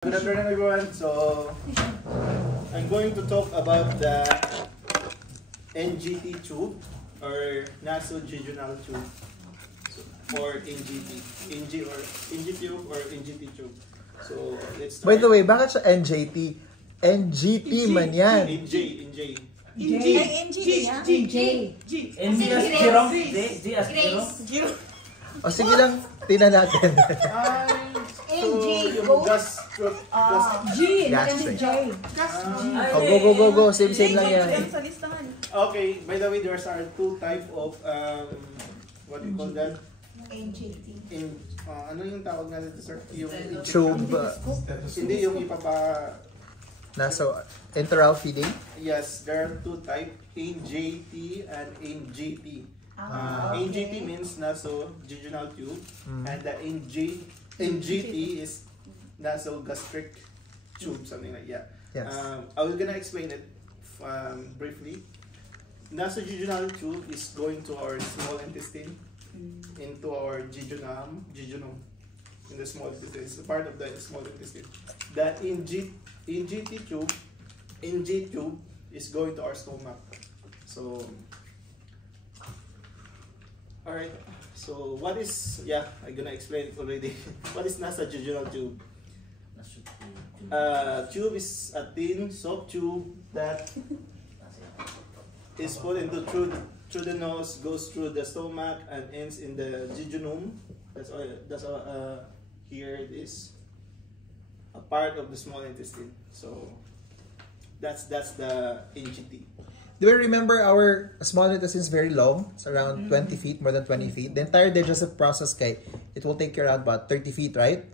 Good afternoon, everyone. So, I'm going to talk about the NGT tube or nasojejunal tube, or NGT, NG or NG tube or NGT tube. So, let's start. By the way, bakit siya NJT? NGT man yan. NJ, NJ. NG as Jerome? G as Jerome? O sige lang, tingnan natin. Yung gas, G, Gastric. J. Go. Same lang yan. Okay, by the way, there are two type of, what do you call that? NGT. Ano yung tawag natin ito, sir? Yung Tube. Hindi, yung Nasa enteral feeding. Yes, there are two type, NJT and NGT. NGT means nasojejunal tube, and the NGT is nasogastric tube, something like that. Yes. I will gonna explain it briefly. Nasojejunal tube is going to our small intestine, into our jejunum, in the small intestine. It's a part of the small intestine. The NG tube is going to our stomach. So, alright. So, what is, I'm gonna explain it already. What is nasojejunal tube? Tube is a thin, soft tube that is put into through the nose, goes through the stomach, and ends in the jejunum. That's all. Here it is, a part of the small intestine. So that's the NGT. Do we remember our small intestine is very long? It's around 20 feet, more than 20 feet. The entire digestive process, it will take you around about 30 feet, right?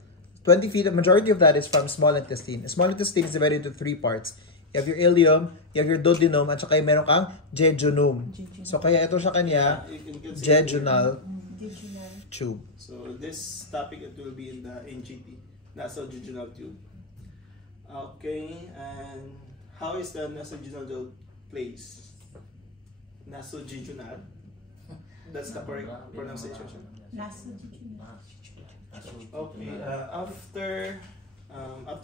20 feet, the majority of that is from small intestine. The small intestine is divided into three parts. You have your ileum, you have your duodenum, at saka meron kang jejunum. So kaya ito siya kanya, jejunal tube. So this topic, it will be in the NGT, nasojejunal tube. Okay, and how is the nasojejunal tube placed? Nasojejunal. That's the correct pronunciation. Okay, after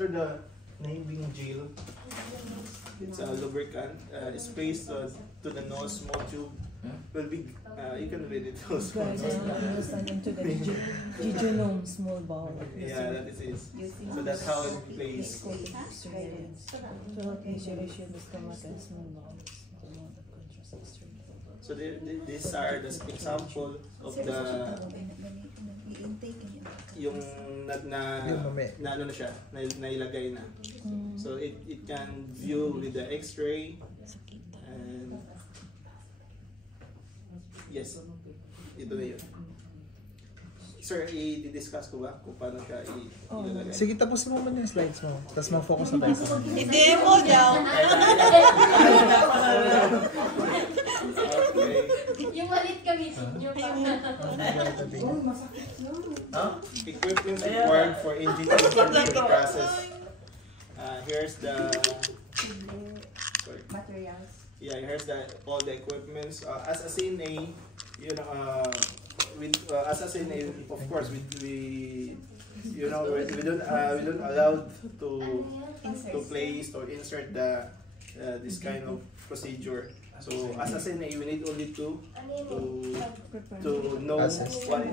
the naming gel, it's a lubricant. It's placed to the nose, small tube. Will be, you can read it also. Into the jejunum, small bowel. Yeah, that is it. So that's how it plays. So So these are the example of the yung ano na siya, nailagay na. So it can view with the X-ray, and yes, ito na yun. Sir, i-discuss ko ba kung paano siya ilalagay? Sige, tapusin mo muna yung slides mo. Tapos mag-focus na tayo sa Hindi mo daw. Okay. Yung malit kami yung Equipment required for NGT process. Here's the Materials. Yeah, here's all the equipments. As a CNA, as a CNA, of course, we don't allow to place or insert this kind of procedure. So as a CNA, we need only to know what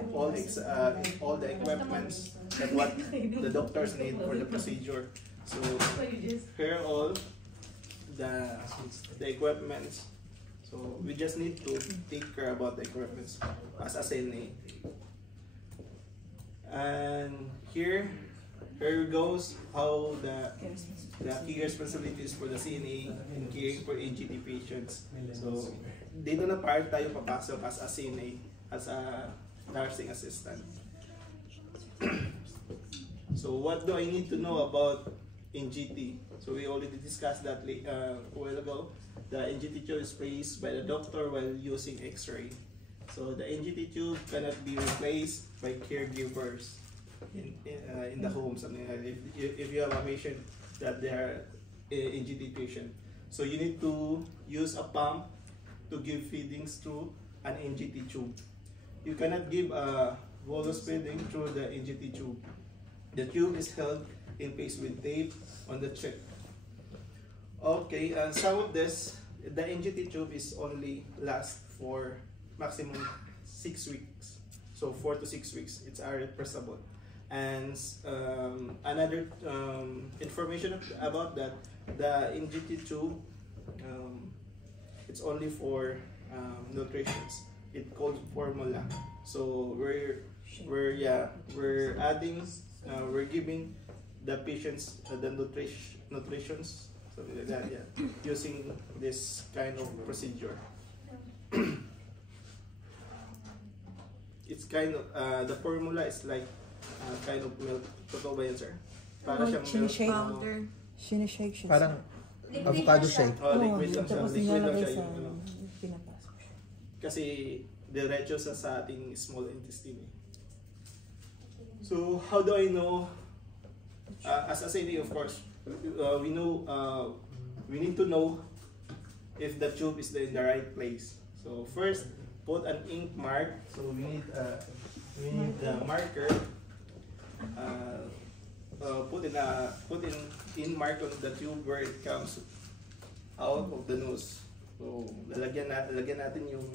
all the equipments and what the doctors need for the procedure. So here are all the equipments. So we just need to take care about the equipments as a CNA. And here goes how the key responsibilities for the CNA in caring for NGT patients. So dito na part tayo papasok as a CNA, as a nursing assistant. So what do I need to know about NGT? So we already discussed that a while ago. The NGT tube is placed by the doctor while using X-ray. So the NGT tube cannot be replaced by caregivers in the home. Something like if you have a patient that they are NGT patient, so you need to use a pump to give feedings through an NGT tube. You cannot give a bolus feeding through the NGT tube. The tube is held in place with tape on the cheek. Okay, some of this, the NGT tube is only last for maximum 6 weeks. So 4 to 6 weeks, it's irreversible. And another information about that, the NGT tube, it's only for nutrition. It called formula. So we're adding, we're giving the patients the nutritions, something like that, yeah, using this kind of procedure. It's kind of the formula is like kind of milk. Totoo ba yan, sir? Para siyang milk Sinishake. powder. Sinishake siya. Parang avocado shake. Oh, liquid lang siya. Tapos Liquid lang nilalagay siya sa, yung ano. pinapasok siya. Kasi diretso sa ating small intestine. So how do I know? As a CNA, of course, we know we need to know if the tube is in the right place. So first, put an ink mark. So we need the marker. Put in mark on the tube where it comes out of the nose. So lalagyan natin yung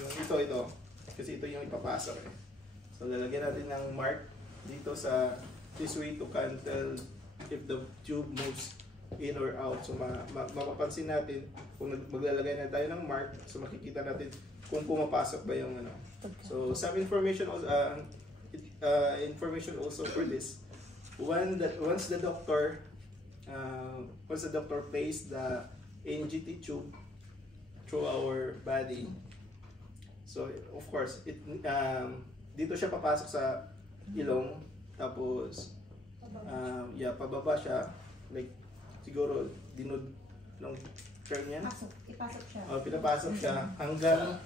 ito kasi ito yung ipapasok eh. So lalagyan natin ng mark dito sa this way to can tell if the tube moves in or out. So mapapansin natin kung maglalagay na tayo ng mark, so makikita natin kung pumapasok ba yung ano. So some information also for this. Once the doctor placed the NGT tube through our body, so of course dito siya papasok sa ilong, tapos pababa siya, like siguro dinod ng turn niya. Ipasok siya. Pinapasok siya hanggang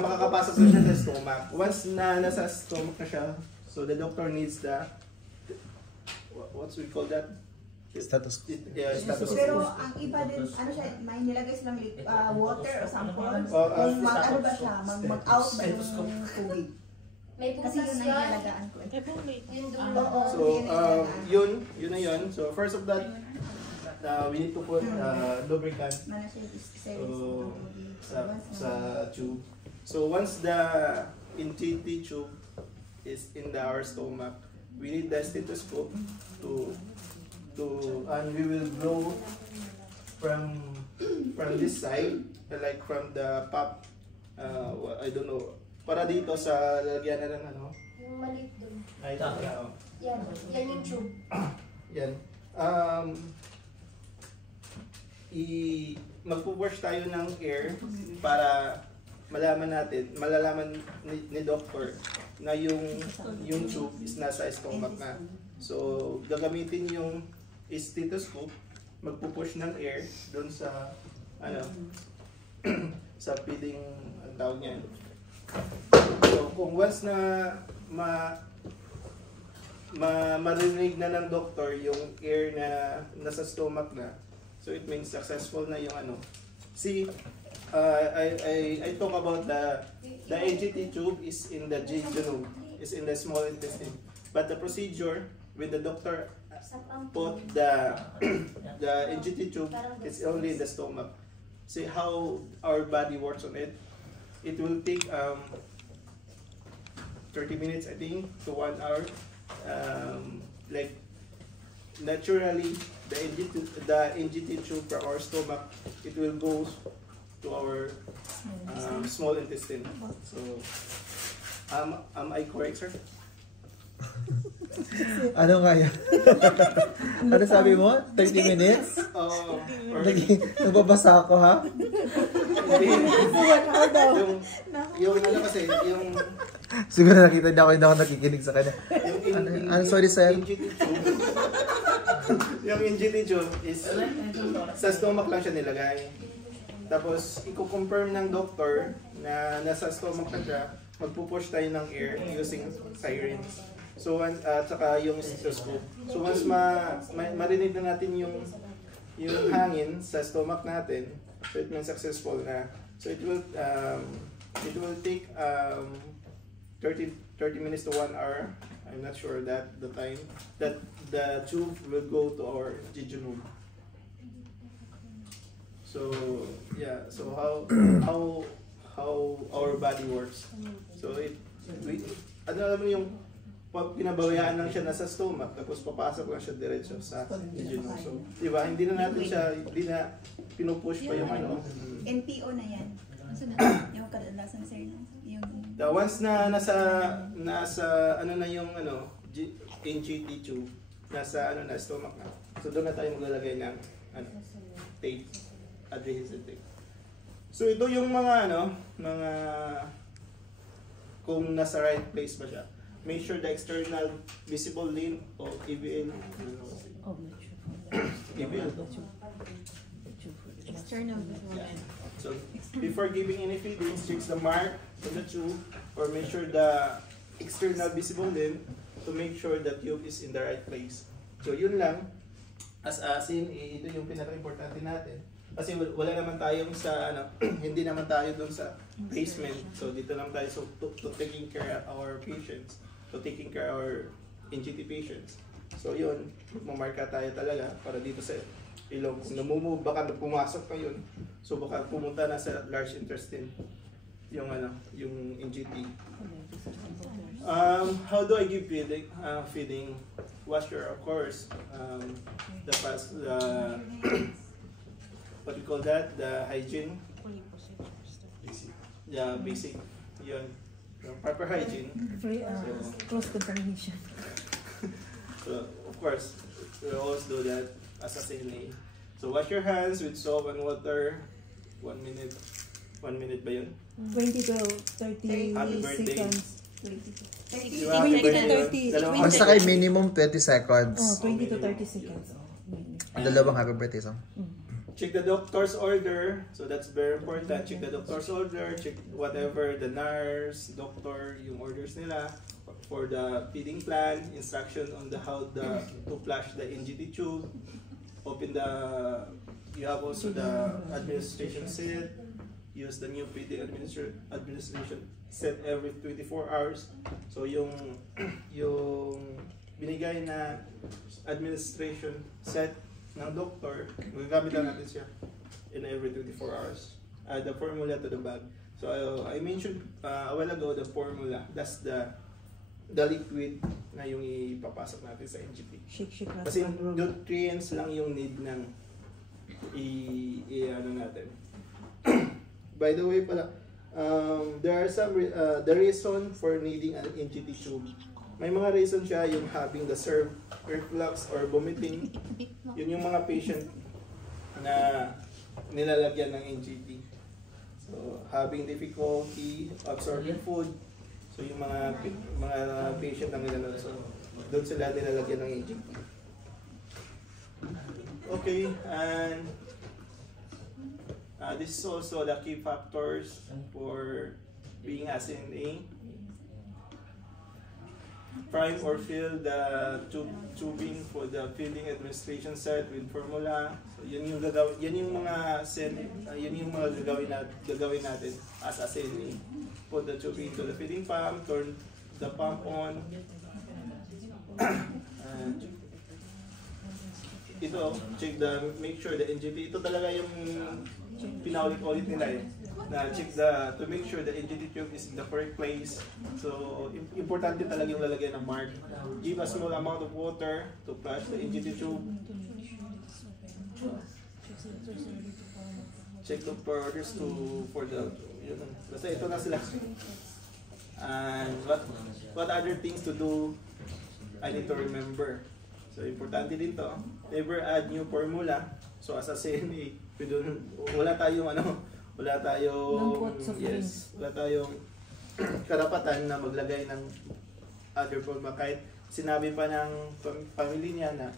makakapasok siya sa stomach. Once na nasa stomach na siya, so the doctor needs the what's we call that? Stethoscope. Stethoscope. Pero ang iba din, ano siya, may nilagay silang water o sample. Kung ano ba siya, mag-out ba yung tubig. May Kasi butas yun ang yun. nilalagaan ko. Yung Oo, dulo. So yun na yun. So first of that, we need to put lubricant Mana siya sa tube. So once the NGT tube is in our stomach, we need the stethoscope to and we will blow from this side, like from the pop, I don't know, para dito sa lagyan na ng ano. Yung maliit dun. Ay, ito. Yan. Yan yung tube. Yan. Magpo-wash tayo ng air para malalaman ni doctor na yung tube is nasa stomach na. So gagamitin yung stethoscope, magpo-push ng air doon sa sa feeding ang tawag niyan. So kung once na marinig na ng doctor yung air na nasa stomach na, so it means successful na yung ano. See, I talk about the NGT tube is in the jejunum, is in the small intestine. But the procedure when the doctor put the NGT tube, it's only in the stomach. See how our body works on it. It will take 30 minutes, I think, to 1 hour. Like naturally, the NGT tube from our stomach, it will go to our small intestine. So, am I correct, sir? Ano nga yan? Ano sabi mo? 30 minutes? Nagbabasa ako, ha? yung ano kasi, yung siguro nakita niya ako, hindi ako nakikinig sa kanya. Sorry, sir. Yung NGT tube is sa stomach lang siya nilagay. Tapos, i-confirm ng doctor na nasa stomach na siya, magpupush tayo ng air using sirens. So, at saka yung stethoscope. So, once marinig na natin yung hangin sa stomach natin, so it means successful na. So, it will take 30 minutes to 1 hour. I'm not sure that the time that the tube will go to our jejunum. So yeah, so how our body works. So alam mo yung pag pinababayaan lang siya nasa stomach tapos papasok lang siya diretso sa jejunum. So, di ba? Hindi na natin siya, hindi na pinupush pa yung ano. NPO na yan. Yung kadalasan sir, no? Yung Once na nasa ano na yung NGT tube, nasa ano na stomach na. So doon na tayo maglalagay ng tape, adhesive tape. So ito yung mga kung nasa right place ba siya. Make sure the external visible limb o EVL. EVL. external. Yeah. So before giving any feedings, check the mark on the tube or make sure the external visible limb to make sure the tube is in the right place. So yun lang. As asin, ito yung pinaka-importante natin. Kasi wala naman tayong sa hindi naman tayo doon sa basement. So dito lang tayo to taking care of our patients, to taking care of our NGT patients. So yun, mamarka tayo talaga para dito sa ilong. Kung namumove, baka pumasok pa yun. So baka pumunta na sa large intestine yung yung NGT. How do I give feeding? Wash your, of course, what we call that, the hygiene. Yeah, basic. Yun. Proper hygiene. Cross-contamination. So, of course, we always do that as a CNA. So, wash your hands with soap and water. 1 minute. 1 minute ba yun? 20 to 30 Happy birthday. seconds. 20 to 30. Basta kay minimum 20 seconds. Oh, 20 to 30 seconds. Ang dalawang happy birthday song. Check the doctor's order. So that's very important. Check the doctor's order. Check whatever the nurse, doctor, yung orders nila for the feeding plan, instruction on how to flush the NGT tube. Open you have also the administration set. Use the new feeding administration set every 24 hours. So yung binigay na administration set ng doctor, magagamit lang natin siya in every 24 hours. The formula to the bag. So I mentioned a while ago the formula. That's the liquid na yung ipapasok natin sa NGT. Shake lang. Kasi nutrients lang yung need ng natin. By the way pala, there are some the reason for needing an NGT tube. May mga reason siya, yung having the serve reflux or vomiting. Yun yung mga patient na nilalagyan ng NGT. So, having difficulty absorbing food. So, yung mga patient na nilalagyan. So, doon sila nilalagyan ng NGT. Okay, and this is also the key factors for being a CNA. Prime or fill the tubing for the feeding administration set with formula. So yun yung mga gagawin natin as a CNA. Put the tubing into the feeding pump, turn the pump on. And ito, make sure the NGT, ito talaga yung pinaulit-ulit nila na to make sure the NGT tube is in the correct place. So, importante talaga yung lalagyan ng mark. Give a small amount of water to flush the NGT tube. Check the orders for the, basta ito na sila. And what other things to do, I need to remember. So, importante din to. Never add new formula. So, as a CNA, wala tayong karapatan na maglagay ng other formula. Kahit sinabi pa ng family niya na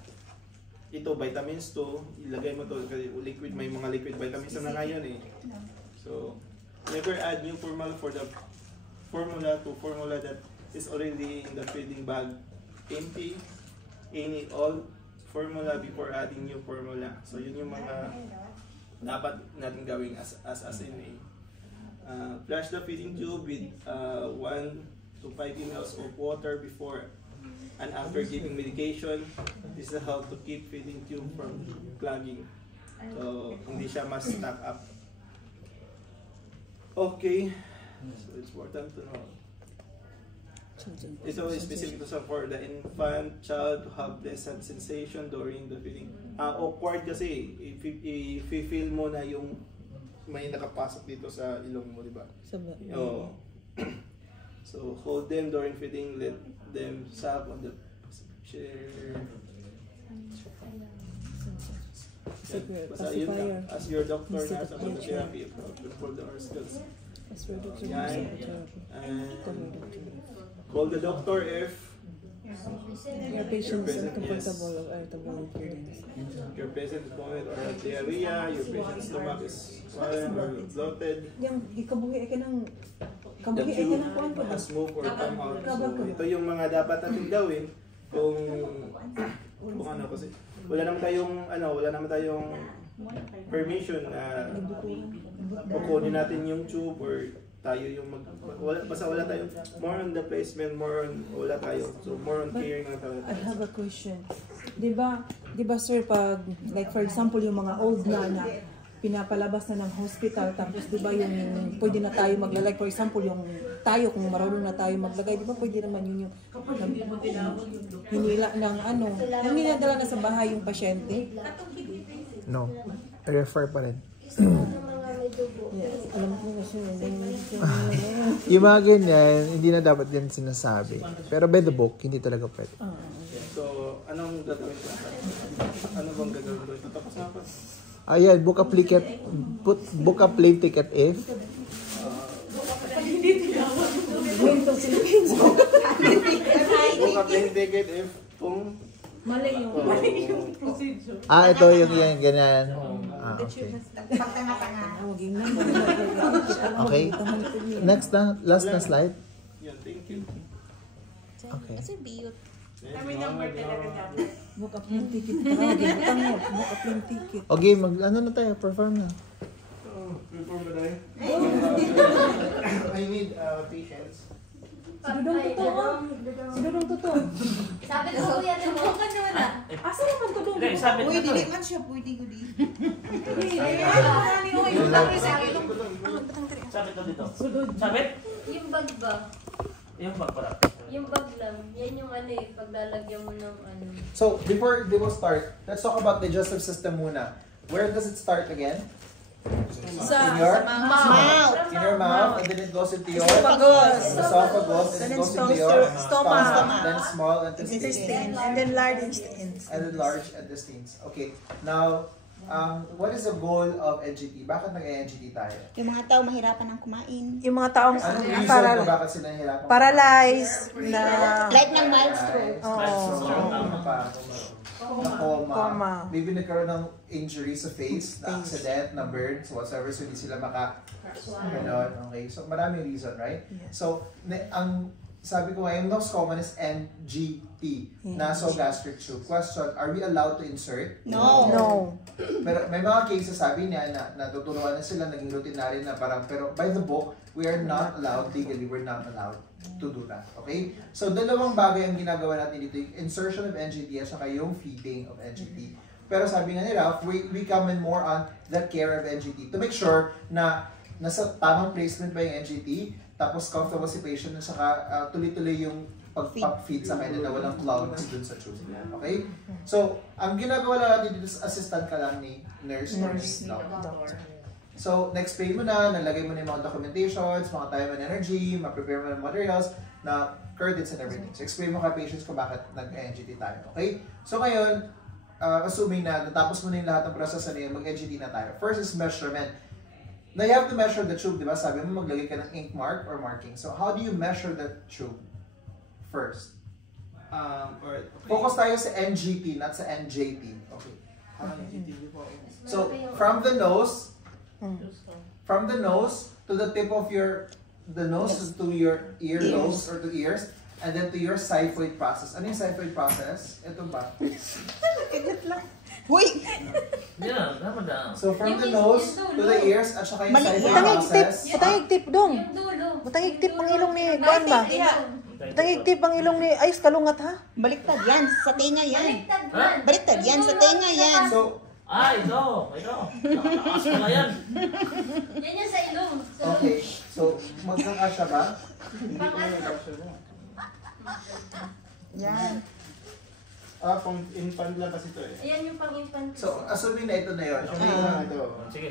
ito, vitamins to, ilagay mo to, liquid, may mga liquid vitamins na ngayon eh. So, never add new formula for the formula that is already in the feeding bag. Empty any old formula before adding new formula. So, yun yung mga dapat natin gawin as CNA. Flush the feeding tube with 1 to 5 ml of water before and after giving medication. This is how to keep feeding tube from clogging. So, hindi siya mas stack up. Okay. So, it's important to know. Ito is specific to for the infant child to have pleasant sensation during the feeding. Awkward kasi if feel mo na yung may nakapasok dito sa ilong mo, di ba? Oh. So hold them during feeding, let them suck on the chair. Basta yun ka, as your doctor na sa therapy for the skills. Yan. And call the doctor if Your patient is uncomfortable or irritable with feelings. your patient is vomit or diarrhea, your patient's stomach is swollen or bloated. Yang ikabuhi ay kanang kabuhi ay kanang kuan ko ba? Must move or come out. So, ito yung mga dapat natin gawin kung ano kasi wala naman tayong permission na kukunin natin yung tube or tayo yung basta wala tayo more on the placement, more on wala tayo, so more on caring na tayo. I have a question. Di ba sir, pag like for example yung mga old na pinapalabas na ng hospital, tapos di ba yung pwede na tayo maglalagay, for example yung tayo kung marunong na tayo maglagay, di ba pwede naman yun yung hinila ng hindi na dala na sa bahay yung pasyente? No, refer pa rin. Yes, alam ko kasi Yung mga ganyan, hindi na dapat yan sinasabi. Pero by the book, hindi talaga pwede. So, anong gagawin ko? Ano bang gagawin ko? Tapos na ako. Ayan, book a plane ticket if Book a plane ticket if kung mali yung procedure. ito yung yan, ganyan. Okay. Okay. Next na, last na slide. yan, thank you. Okay. Kami number talaga dapat. book up yung ticket. Book up yung ticket. Okay, ano na tayo, perform na. Before ba tayo? I need patience. Sinudong totoo. Sabi ko kuya, tumukan nyo na. Asa naman tudong? Sabi Uy, ko dili man siya pwede ko di. Sabi to dito. Sabit? Yung bag ba? Yung bag pala. Yung bag lang. Yan yung paglalagyan mo ng So, before we will start, let's talk about the digestive system muna. Where does it start again? In your Mouth. in your mouth, and then it goes into your Esophagus. esophagus, and it goes into your stomach, then small intestine, Intestine. And then large intestines. and then large intestines. Okay, now, what is the goal of NGT? Bakit nag-NGT tayo? Yung mga tao mahirapan ng kumain. Yung mga taong Anong reason kung bakit sila nahihirapan? paralyzed na Like ng mild stroke. Coma. Maybe nagkaroon ng injury sa face, na accident, na burn, so whatsoever, so hindi sila ganon. Okay, so maraming reason, right? So, ang sabi ko ngayon, most common is NGT, nasogastric tube. Question, are we allowed to insert? No. Pero may mga cases, sabi niya, na natuturuan na sila, naging routinary na parang, pero by the book, we are not allowed, legally, we're not allowed to do that. Okay? So, dalawang bagay ang ginagawa natin dito, yung insertion of NGT at saka yung feeding of NGT. Pero sabi nga ni Ralph, we come in more on the care of NGT to make sure na nasa tamang placement ba yung NGT, tapos comfortable si patient, at saka tuloy-tuloy yung pag-feed sa kanya na walang clouds dun sa tube. Okay? So, ang ginagawa lang natin dito, assistant ka lang ni nurse or ni doctor. So, na-explain mo na, nalagay mo na yung mga documentations, mga time and energy, ma-prepare mo ng materials, na credits and everything. So, explain mo ka patients kung bakit nag-NGT tayo. Okay? So, ngayon, assuming na natapos mo na yung lahat ng process na yun, mag-NGT na tayo. First is measurement. Now, you have to measure the tube, di ba? Sabi mo, maglagay ka ng ink mark or marking. So, how do you measure the tube first? Alright. Focus tayo sa NGT, not sa NJT. Okay. So, from the nose to the tip of the nose to your earlobes or to ears, and then to your xiphoid process. Ano yung xiphoid process? Ito ba? Huy! Yeah, dapat na. So, from the nose to the ears, at saka yung xiphoid process. Butang higtip dong. Yung dulo. Butang higtip ang ilong ni Juan ba? Nangigtip ang ilong ni Ayos kalungat ha? Baliktad yan, sa tenga yan. Baliktad man. Baliktad yan, sa tenga yan. So, Ito. Nakataas ko na yan. Yan yung sa ilong. So, Okay, so magkakasya ba? hindi ko magkakasya mo. Yan. Pang infant lang kasi ito eh. ayan yung pang-infant. So, assuming na ito na yun. Ito. Sige.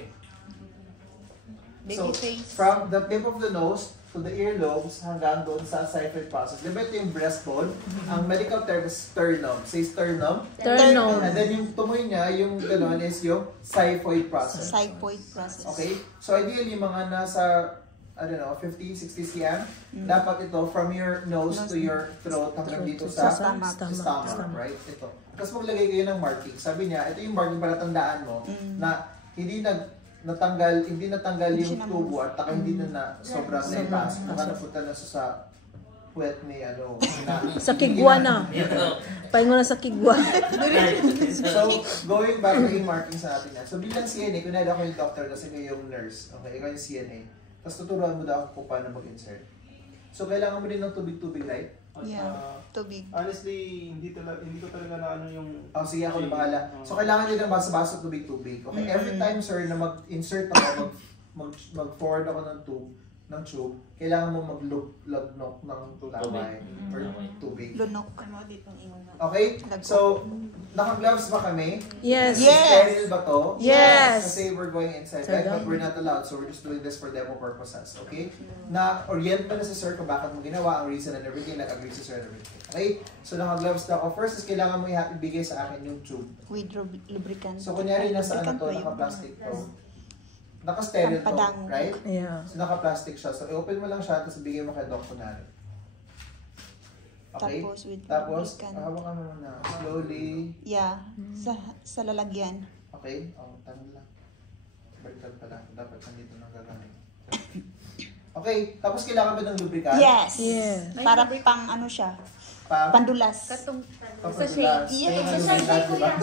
Baby So, face. from the tip of the nose to the earlobes hanggang doon sa xiphoid process. Diba ito yung breastbone? Ang medical term is sternum. Say sternum. Sternum. And then yung tumoy niya, yung gano'n is yung xiphoid process. Xiphoid process. Okay? So ideally, mga nasa, I don't know, 50, 60 cm, dapat ito from your nose to your throat hanggang dito sa stomach. stomach, right? Ito. Tapos maglagay kayo ng marking. Sabi niya, ito yung marking para tandaan mo na hindi natanggal yung tubo at hindi na sobrang naipasok. Baka napunta na sa puwet ni Sa kigwa na. Pahingo na sa kigwa. So, going back to yung markings sa natin yan. So, bilang CNA, kunwari ako yung doctor kasi kayo yung nurse. Okay, ikaw yung CNA. Tapos tuturuan mo daw ako kung paano mag-insert. So, kailangan mo din ng tubig-tubig, right? Yeah, tubig. Honestly, hindi ko talaga na ano yung... Oh, sige, ako na bahala. So, kailangan din ng basa-basa tubig-tubig. Okay, every time, sir, na mag-insert ako, mag-forward ako ng tube, kailangan mo mag-lugnok ng lamay or tubig. Lunok. Ano dito ang ingon? Okay? So, naka-gloves ba kami? Yes. Sterile ba to? Yes. Kasi we're going inside, right? But we're not allowed, so we're just doing this for demo purposes, okay? Na-orient pa na si sir kung bakit mo ginawa, ang reason and everything, nag-agree si sir and everything. Okay? So, naka-gloves na ako. First is kailangan mo ibigay sa akin yung tube. With lubricant. So, kunyari nasa ano to, naka-plastic to. Naka-sterile to, right? Yeah. So, naka-plastic siya. So, i-open mo lang siya, tapos bigay mo kay Doc kunwari. Okay? Tapos with Tapos, lubricant. hawakan mo na. Slowly. Yeah, sa lalagyan. Okay? Tanong lang. Baliktad pala. Dapat nandito nang gagamit. Okay. Tapos, kailangan ba ng lubricant? Yes. Yes. Para pang ano siya, pandulas. Pampadulas. Yes. Pampadulas.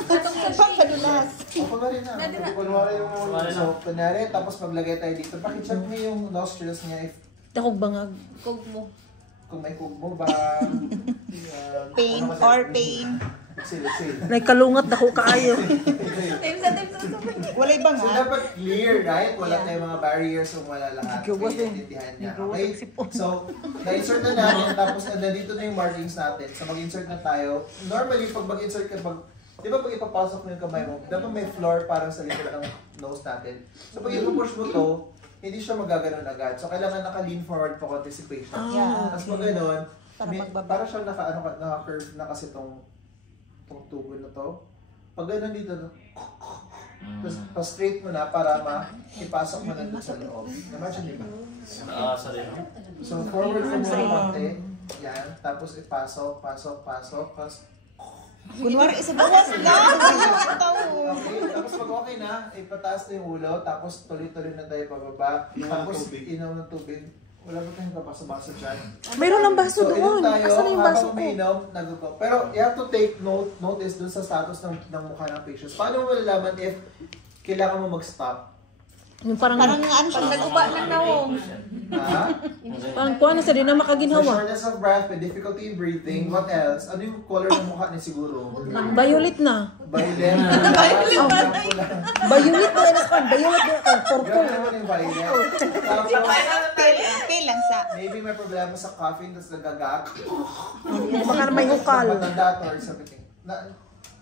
Pandulas. O, kunwari na. Kunwari yung... So, kunwari, tapos maglagay tayo dito. Pakicheck mo yung nostrils niya if Takog bangag. Kog mo. kung may kubo ba. Pain or pain. Exhale. Nay kalungat dako kaayo. Wala iba So, nga. dapat clear, right? Wala Yeah. tayong mga barriers kung wala lahat. Gawas eh. Naiintindihan niya. Okay? So, na-insert na natin, tapos nandito na yung markings natin. So, mag-insert na tayo. Normally, pag mag-insert ka, di ba pag ipapasok mo yung kamay mo, dapat may floor parang sa likod ng nose natin. So, pag ipupush mo to, hindi siya magaganon agad. So, kailangan naka-lean forward for anticipation. Yeah. Tapos pag ganon, Para magbaba. para siyang naka-curve na kasi tong tubo na to. Pag ganon dito, tapos pa-straight mo na para ipasok mo na dun sa loob. Imagine diba? Sa rin. So, forward mo muna konti. Yan. Tapos ipasok, tapos Kunwari, isa bawas na. okay, tapos pag okay na, ipataas na yung ulo, tapos tuloy-tuloy na tayo pababa. Tapos inom ng tubig. Wala ba tayong kapasa-basa dyan? Mayroon ng baso So, inom doon. tayo, Asan na yung baso habang ko? umiinom, nagugo. Pero you have to take notice dun sa status ng mukha ng patients. Paano mo malalaman if kailangan mo mag-stop? Yung parang Parang ano siya. Naguba ng nawong. Ha? parang kuha na sa di na So, makaginhawa. shortness of breath, with difficulty in breathing, what else? Ano yung color ng mukha niya siguro? Violet na. Violet. Violet na ina kan. Violet na kan. Purple. Grabe naman yung violet. Tapos, Okay lang sa. maybe may problema sa coughing, tapos nagagak. Baka na may hukal. Matanda or something.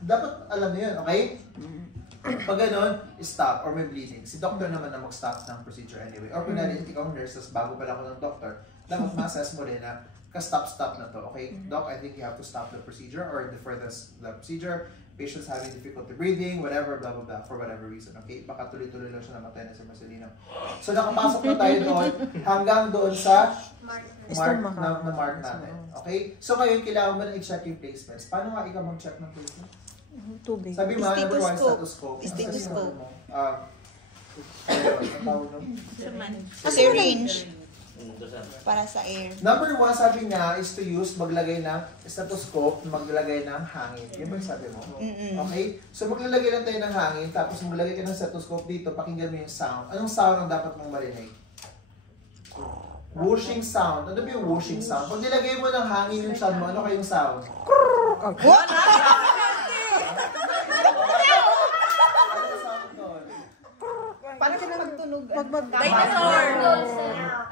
Dapat alam niyo yun, okay? Pag ganon, stop or may bleeding. Si doctor naman na mag-stop ng procedure anyway. Or kunwari, ikaw nurse, tapos bago pala ako ng doctor, dapat ma-assess mo rin na ka-stop na to. Okay, doc, I think you have to stop the procedure or defer the procedure. Patients having difficulty breathing, whatever, blah, blah, blah, for whatever reason. Okay, baka tuloy-tuloy lang siya namatay na si Marcelino. So, nakapasok na tayo doon hanggang doon sa mark natin. Okay? So, ngayon, kailangan mo na i-check yung placements. Paano nga ikaw mag-check ng placements? Tubig. Sabi mo, number one, Stethoscope. stethoscope. Stethoscope. Ang tawag mo? Syringe. Para sa air. Number one, sabi niya, is to use, maglagay ng stethoscope, maglagay ng hangin. Yan ba yung sabi mo? Okay? So, maglalagay lang tayo ng hangin, tapos maglagay ka ng stethoscope dito, pakinggan mo yung sound. Anong sound ang dapat mong marinig? Whooshing sound. Ano ba yung whooshing sound? Pag nilagay mo ng hangin yung sound mo, ano kayong sound? What? Paano ka magtunog? Dinosaur.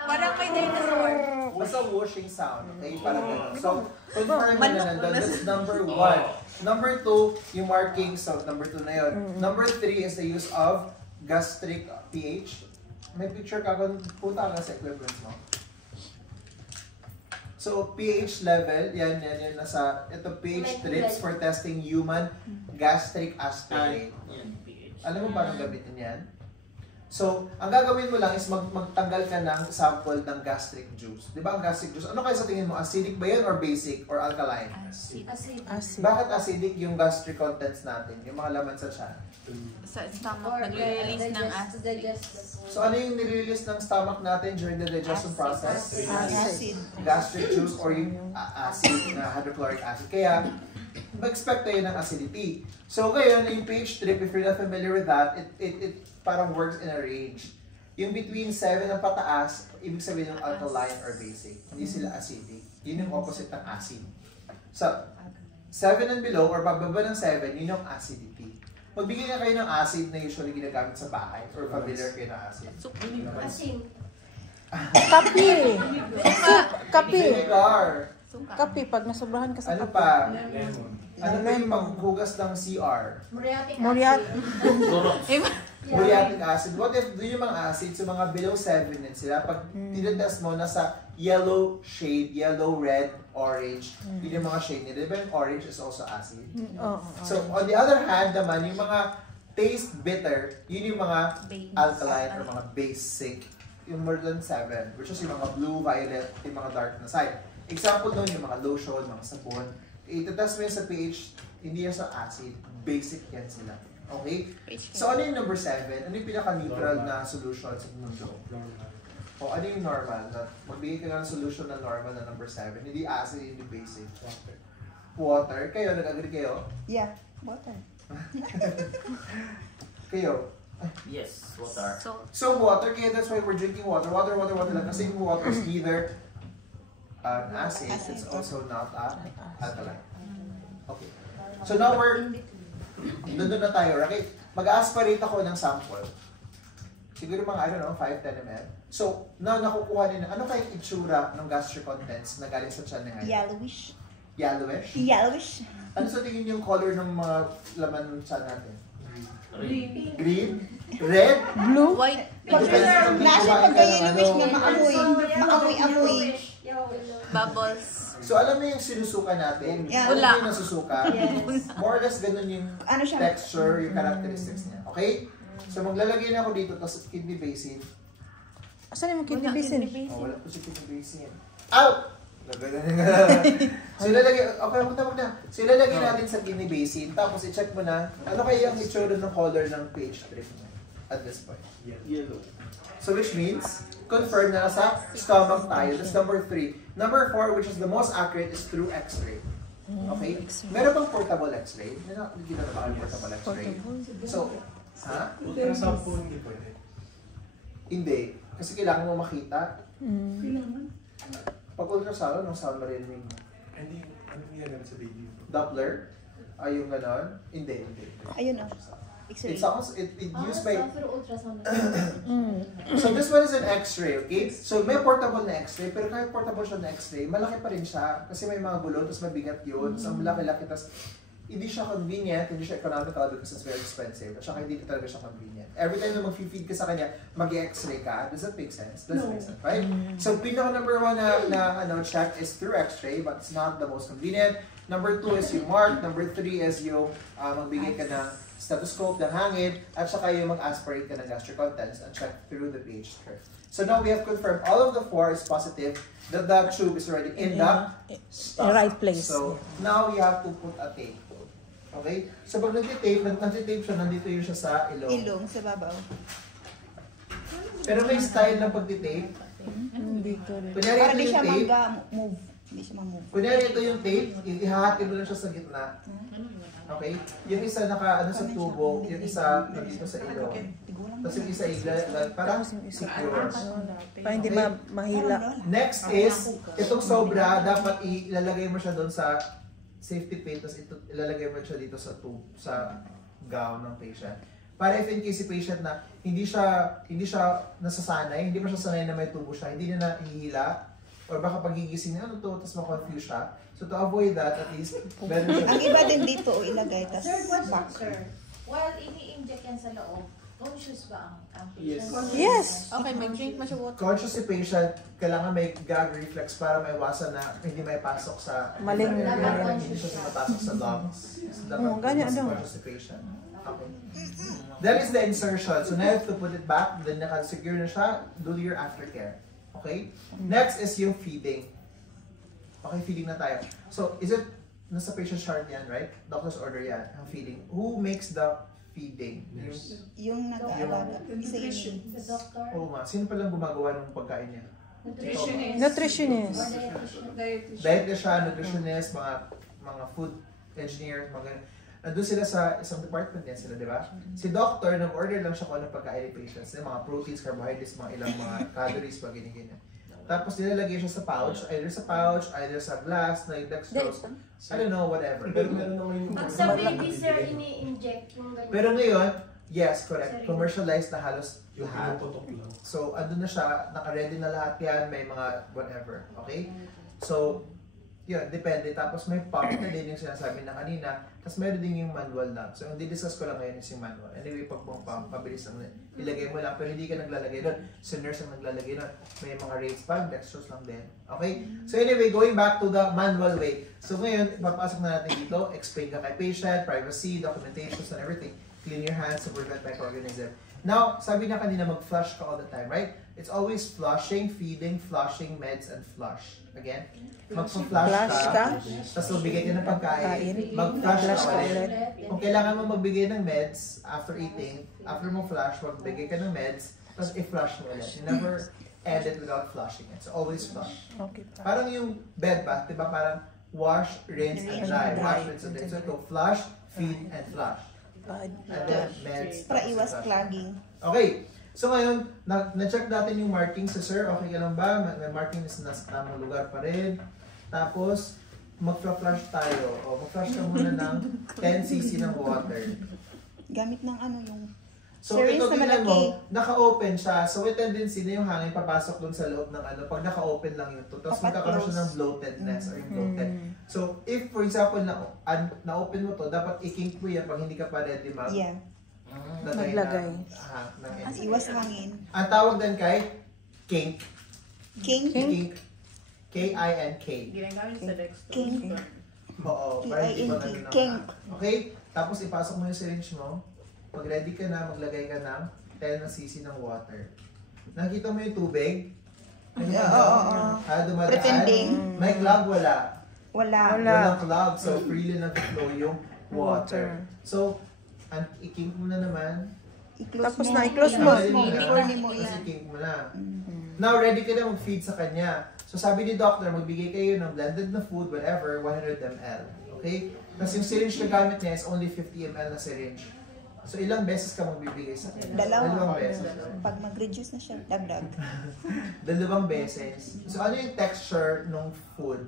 Parang may dinosaur. Basta whooshing sound. Okay? Parang gano'n. So, confirm na nandun. That's number 1. Number 2, yung marking. So, number 2 na yun. Number 3 is the use of gastric pH. May picture ka kung punta ka sa equipment mo. So, pH level, yan nasa, ito pH strips for testing human gastric aspirate. Alam mo paano gamitin yan? So, ang gagawin mo lang is magtanggal ka ng sample ng gastric juice. Di ba ang gastric juice? Ano kayo sa tingin mo? Acidic ba yan or basic or alkaline? Acid. Bakit acidic yung gastric contents natin? Yung mga laman sa tiyan? Sa stomach, nagre-release ng acid. So, ano yung nire-release ng stomach natin during the digestion process? Acid. Gastric juice or yung acid na hydrochloric acid. Kaya, mag-expect tayo ng acidity. So, ngayon, yung pH strip, if you're not familiar with that, it parang works in a range. Yung between 7 ang pataas, ibig sabihin yung alkaline or basic. Hindi sila acidic. Yun yung opposite ng acid. So, 7 and below or bababa ng 7, yun yung acidity. Magbigay na kayo ng acid na usually ginagamit sa bahay or familiar kayo na acid. Asin. Kape. Kape. Vinegar. Kape, pag nasobrahan ka sa Ano kape. pa? Ano pa yung paghugas ng CR? Muriatic acid. Muriatic acid. What if yung mga acid, so mga below 7 din sila, pag tinetest mo, nasa yellow shade, yellow, red, orange, yun yung mga shade nila. Diba yung orange is also acid? So, on the other hand naman, yung mga taste bitter, yun yung mga alkaline or mga basic, yung more than 7, which is yung mga blue, violet, yung mga dark na side. Example doon, yung mga lotion, mga sabon. Itetest mo yun sa pH, hindi yan sa acid, basic yan sila. Okay? So, ano yung number 7? Ano yung pinaka-neutral na solution sa mundo? O ano yung normal? Magbigay ka ng solution na normal na number 7. Hindi acid, hindi basic. Water. Kayo, nag-agree kayo? Yeah, water. Kayo? Yes, water. So, water, kaya that's why we're drinking water. Water lang. Kasi yung water is neither an acid, it's also not alkaline. Okay. So now doon na tayo, okay? Mag-aspirate ako ng sample. Siguro mga, I don't know, 5-10 ml. So, now nakukuha nila, ano kayong itsura ng gastric contents na galing sa tiyan na ngayon? Yellowish. Yellowish? Yellowish. Ano sa tingin yung color ng mga laman ng tiyan natin? Green? Red? Blue? White. Nasa pag yellowish nga maamoy. Bubbles. So, alam mo yung sinusuka natin? Yeah. Ano Wala. yung nasusuka? Yes. More or less ganun yung Ano siya? texture, yung characteristics niya. Okay? So, maglalagay na ako dito, tapos kidney basin. Asan yung kidney basin? Oh, wala po si kidney basin. Out! So, ilalagay, okay, huwag na. So, ilalagay natin sa kidney basin, tapos i-check mo na, ano kaya ang itsura ng color ng pH strip mo at this point? Yellow. So, which means, confirm na nasa stomach tayo. That's number 3. Number 4, which is the most accurate, is through X-ray. Okay? Meron bang portable X-ray? Hindi na ba ang portable X-ray? So, ha? Ultrasound po hindi pwede. Hindi. Kasi kailangan mo makita. Pag ultrasound, anong sound maririnig mo? Hindi, ano yung gagawin sa baby? Doppler? Ay, yung ganon? Hindi. Ayun oh. It X-ray. sounds, it used by... ultrasound. So this one is an X-ray, okay? So may portable na X-ray, pero kahit portable siya na X-ray, malaki pa rin siya kasi may mga bulot, tapos mabigat yun, tapos ang laki-laki, tapos hindi siya convenient, hindi siya economical because it's very expensive, at saka hindi talaga siya convenient. Every time na mag-feed ka sa kanya, mag-X-ray ka, does that make sense? Doesn't make sense, right? So pinaka number 1 na check is through X-ray, but it's not the most convenient. Number 2 is yung mark, number 3 is yung magbigay ka ng stethoscope ng hangin, at saka yung mag-aspirate ka ng gastric contents and check through the pH strip. So now we have confirmed all of the 4 is positive, that the tube is already in the stomach. right place. So now we have to put a tape. Okay? So pag nag-tape siya, nandito yun siya sa ilong. Ilong sa babaw. Pero may style ng pag-tape. Hindi ko rin. Kunyari Para ito di siya yung tape. move. Hindi siya mamove. Kunyari ito yung tape, ihahati mo lang siya sa gitna. Okay? Yung isa naka sa tubo, yung isa nandito sa ilong. Tapos yung isa parang secure. Para hindi mahila. Next is, itong sobra, dapat ilalagay mo siya doon sa safety pin, tapos ilalagay mo siya dito sa tube, sa gown ng patient. Para if in case si patient na hindi siya nasasanay, hindi pa siya sanay na may tubo siya, hindi na nahihila, or baka pagigising niya, ano to, tapos ma-confuse siya. So to avoid that, at least, better siya. Ang iba din dito, ilagay, tas Sir, what's back. sir? While ini-inject yan sa loob, conscious ba ang patient? Yes. Okay, mag-drink mo siya water. Conscious si patient, kailangan may gag reflex para maiwasan na hindi may pasok sa Maling- hindi siya mapasok sa lungs. So dapat ganyan, mas ano? conscious si patient. Okay. That is the insertion. So now you have to put it back, then naka-secure na siya, do your aftercare. Okay? Next is yung feeding. Okay, feeding na tayo. So, is it, nasa patient chart yan, right? Doctor's order yan, ang feeding. Who makes the feeding? Yung nag-aalaga. Isa yun. The doctor? Oo nga. Sino palang gumagawa ng pagkain niya? Nutritionist. Nutritionist, mga food engineers, mga ganun. Nandun sila sa isang department yan sila, di ba? Si doctor, nag-order lang siya kung anong pagkain ni patients. Mga proteins, carbohydrates, mga ilang mga calories, mga ganyan. Tapos nilalagay siya sa pouch, either sa glass, na yung dextrose, I don't know, whatever. Pero meron naman yung... Pag sa baby, sir, ini-inject yung ganyan. Pero ngayon, yes, correct. Commercialized na halos Yung lahat. pinuputok lang. So, andun na siya, naka-ready na lahat yan, may mga whatever, okay? So, yun, depende. Tapos may pump na din yung sinasabi na kanina. Tapos meron din yung manual na. So, yung di-discuss ko lang ngayon is yung manual. Anyway, pag pump, mabilis lang. Ilagay mo lang, pero hindi ka naglalagay doon. Si nurse ang naglalagay doon. May mga rates pa, dextrose lang din. Okay? So anyway, going back to the manual way. So ngayon, ipapasok na natin dito. Explain ka kay patient, privacy, documentations, and everything. Clean your hands to prevent microorganism. Now, sabi na kanina, mag-flush ka all the time, right? It's always flushing, feeding, flushing, meds, and flush. Again, mag-flush ka, tapos magbigay ka ng pagkain, mag-flush ka ulit. Kung kailangan mo magbigay ng meds after eating, after mo flush, magbigay ka ng meds, tapos i-flush mo ulit. You never end it without flushing it. So always flush. Okay. Parang yung bed bath, di ba? Parang wash, rinse, and dry. Wash, rinse, and dry. So ito, flush, feed, and flush. And then meds. Para iwas clogging. Okay. So ngayon, na-check natin yung marking sa sir. Okay ka lang ba? May marking is nasa tamang lugar pa rin. Tapos, mag-flush tayo. O, mag-flush ka muna ng 10 cc ng water. Gamit ng ano yung... So, Syringe ito na tingnan malaki. mo, naka-open siya. So, may tendency na yung hangin papasok dun sa loob ng ano. Pag naka-open lang yun to. Tapos Dapat magkakaroon siya close. ng bloatedness or yung bloated. So, if for example, na-open mo to, dapat i-kink mo yan pag hindi ka pa ready Yeah. Maglagay. As iwas hangin. Ang tawag din kay kink. King? Kink. K-I-N-K. Ginagamit sa dextrose. King. Oo, para hindi mo K-I-N-K. na Kink. Okay? Tapos ipasok mo yung syringe mo. Pag ready ka na, maglagay ka ng 10 na cc ng water. Nakita mo yung tubig? Ayan, Oo. dumadaan. Pretending. May clog, wala. Wala. Walang clog, so freely nag-flow yung water. So, i-kink mo na naman. I-close Tapos mo. na, i-close mo. Before ni mo Tapos yan. i-kink mo na. Now, ready ka na mag-feed sa kanya. So, sabi ni doctor, magbigay kayo ng blended na food, whatever, 100 ml. Okay? Tapos yung syringe na gamit niya is only 50 ml na syringe. So, ilang beses ka magbibigay sa kanya? Dalawang beses. Pag mag-reduce na siya, dagdag. Dalawang beses. So, ano yung texture ng food?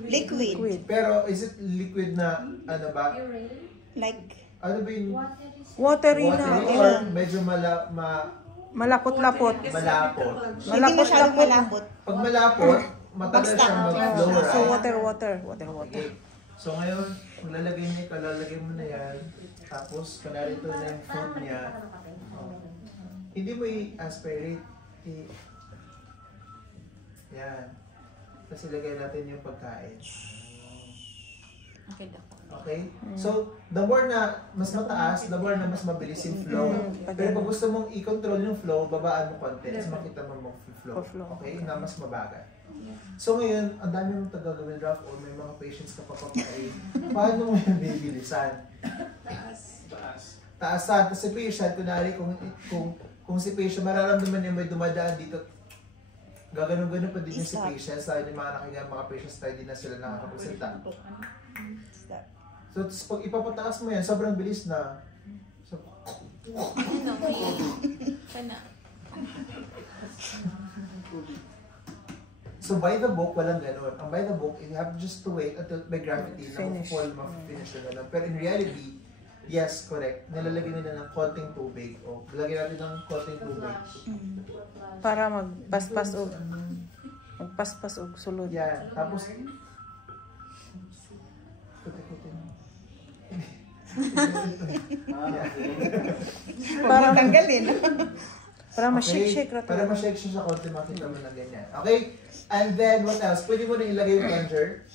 Liquid. Pero, is it liquid na, ano ba? Like, Ano ba yung Watery na. watery or medyo Malapot-lapot. malapot? hindi masyadong malapot. Pag malapot, matagal Basta. siyang mag-flow, So, right? water. Okay. So ngayon, kung lalagay niya ito, lalagay mo na yan. Tapos, kunwari ito na yung food niya. Hindi mo i-aspirate. Yan. Tapos ilagay natin yung pagkain. Okay, Doc. Okay? So, the more na mas mataas, the more na mas mabilis yung flow. Pero pag gusto mong i-control yung flow, babaan mo konti. Tapos makita mo mag-flow. Okay? Na mas mabagal. So ngayon, ang dami mong tagagawin, Ralph, o may mga patients ka papapakain. Paano mo yung bibilisan? Taasan. Tapos si patient, kunwari, kung si patient, mararamdaman niya may dumadaan dito, gaganon-ganon pa din yung si Stop. patients. Dahil yung mga nakikinig mga patients tayo din na sila nakakapresenta. Stop. So, pag ipapataas mo yan, sobrang bilis na. So, Ano, kuya? Kana. so by the book, walang ganon. Ang by the book, you have just to wait until by gravity na Finish. full ma-finish na ganon. Pero in reality, yes, correct. Nilalagyan nila ng konting tubig. O, lagyan natin ng konting tubig. Para magpaspas og sulod. Yan. Tapos, Para Tanggalin. para ma-shake-shake ra Para ma-shake siya sa konti, makita mo na ganyan. Okay? And then, what else? Pwede mo na ilagay yung plunger.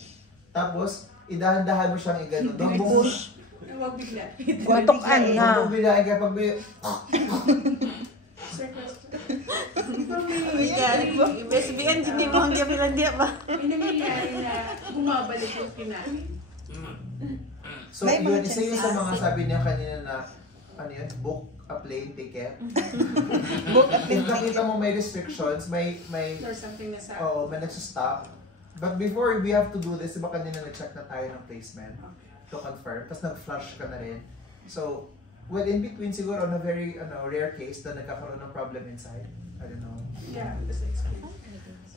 Tapos, idahan-dahan mo siyang igano. Don't push. Huwag bigla. Matukan na. Huwag mo bilahin kaya pag SBN hindi mo ang gabilandia ba? May nangyayari na bumabalik yung kinain. So, yun, isa yun sa mga sabi niya kanina na, ano yun, book a plane ticket. Book a plane ticket. Nakita mo may restrictions, may Or something na sa... may nagsastop. But before we have to do this, diba kanina nag-check na tayo ng placement to confirm. Tapos nag-flush ka na rin. So, well, in between siguro on a very rare case na nagkakaroon ng problem inside. I don't know. Yeah, just explain.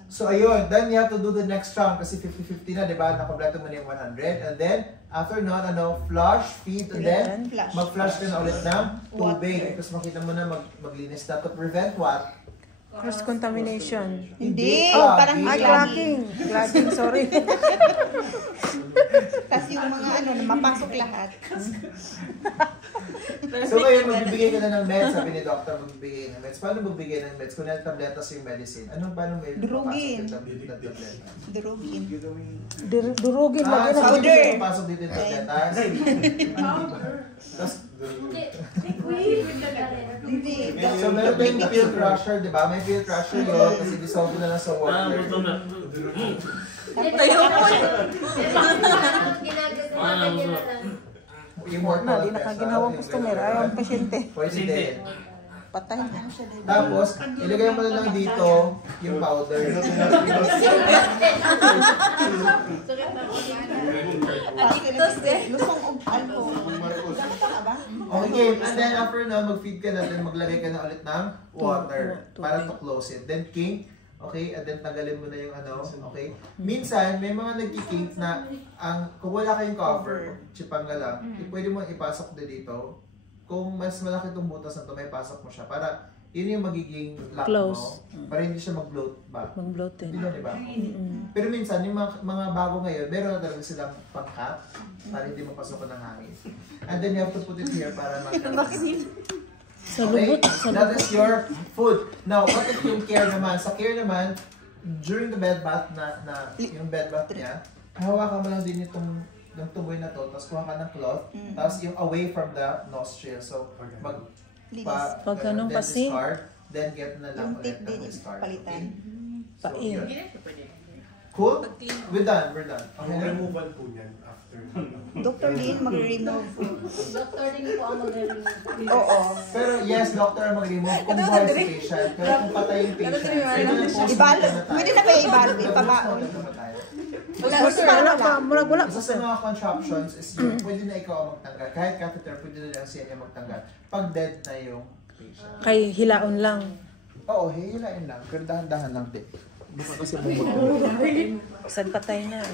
So ayun, then you have to do the next round kasi 50-50 na, di ba? Nakampleto mo na yung 100. And then, after nun, flush, feed, and then Flush. mag-flush ka na ulit ng tubig. Tapos makita mo na maglinis na to prevent what? Cross contamination. Hindi. Oh, Parang Clogging. Clogging, sorry. Kasi yung mga mapasok lahat. So ngayon, magbibigay ka na ng meds. Sabi ni doctor, magbibigay ng meds. Paano magbibigay ng meds? Kung tabletas yung medicine, paano may Durugin. papasok yung tableta? Durugin. Durugin lagi na. Sabi Powder. ko papasok dito yung tabletas. Tapos, Hindi. Hindi. so meron tayong pill crusher, di ba? May pill crusher yun kasi dissolve na lang sa water. Tayo po. Ginagawa niya na lang. Yung mortal Na, di effect, nakaginawang customer. Ayaw ang pasyente. Pwede din. Patay na. Tapos, ilagay mo na lang dito yung powder. Aditos eh. Lusong og alcohol. Gamit ka ba? Okay, and then after na, mag-feed ka na, then maglagay ka na ulit ng water para to close it. Then kink, okay, and then tanggalin mo na yung okay. Minsan, may mga nagkikink na, kung wala kayong cover, chipang na lang, pwede mo ipasok din dito. Kung mas malaki itong butas na ito, may pasok mo siya para yun yung magiging lock Close. mo. Para hindi siya mag-bloat ba? Mag-bloat din. Di ba, di ba? Pero minsan, yung mga bago ngayon, meron na talaga silang pang-cap para hindi mapasok ng hangin. And then you have to put it here para mag-vaccine. Sa lubot. Sa That lubot. is your food. Now, what if yung care naman? Sa care naman, during the bed bath yung bed bath niya, hawakan mo lang din itong ng tuboy na to, tapos kuha ka ng cloth, tapos yung away from the nostril. So, Pag ganun then kasi, discard, then get na lang Yung ulit tip ng din discard. palitan. So, Pain. yun. Cool? We're done. Ang removal po niyan after. Dr. Lin, mag-remove. Doctor din po ang mag-remove. Oo. Pero yes, doctor ang mag-remove kung buhay si patient. Pero kung patay yung patient, pwede na Ibalo. Pwede na ba ibalo? Ipabaon. Wala. Isa sa mga contraptions is yung pwede na ikaw ang magtanggal. Kahit catheter, pwede na lang siya ang magtanggal. Pag dead na yung patient. Kay hilaon lang. Oo, hihilain lang. Pero dahan-dahan lang din. Baka kasi Sad patay na.